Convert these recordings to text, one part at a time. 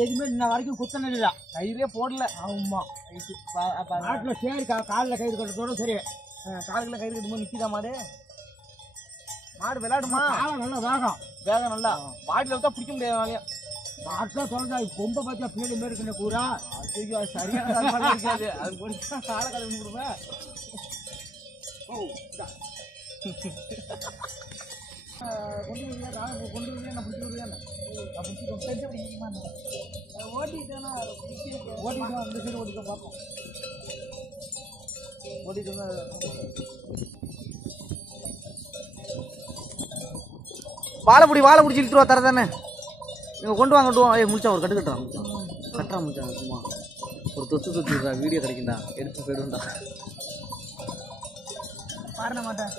எதுவுமே இன்ன வரைக்கும் குத்தன இல்ல கயிறே போடல ஆமா நாட்டுல சரி காலில் கயிறு கட்டுறதோட சரி காலுக்குள்ள கயிறு கட்டும்போது நிக்கிதா மாடு மாடு விளையாடுமா காலம் நல்லா வேகம் நல்லா பாட்டில விட்டா பிடிக்க முடியாது மாட்டா சொல்றா கொம்ப பார்த்தா பின்னாடி மாரி இருக்குன்னு கூறா ஐயோ சரியான இருக்காது அது போட்டு காலை கலந்து விடுவேன் கொண்டு வருவியா நான் பிடிச்சி வருவியா ஓட்டிட்டேன்னா அந்த சைடு ஓட்டிக்க பார்ப்போம் ஓட்டிட்டு வாழை பிடிச்சி இழுத்துருவா தர தானே நீங்கள் கொண்டு வாங்க முடிச்சா ஒரு கட்டு கட்டுறான் முடிச்சா சும்மா ஒரு தொத்து விட்றா வீடியோ கிடைக்குண்டா எடுத்து போயிடும்டா பாருண்ண மாட்டேன்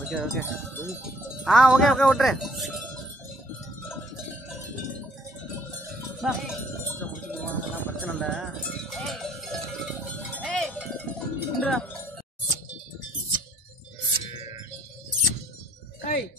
ஓகே ஓகே விட்டுறேன் பிரச்சனை இல்லை ஏய்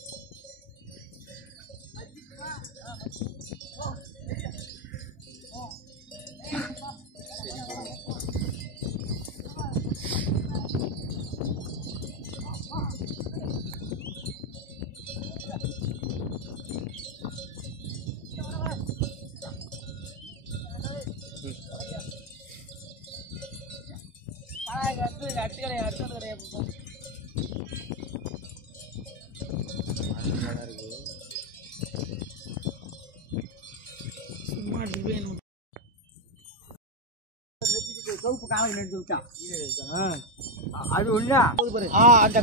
அது ஒண்ணா அந்த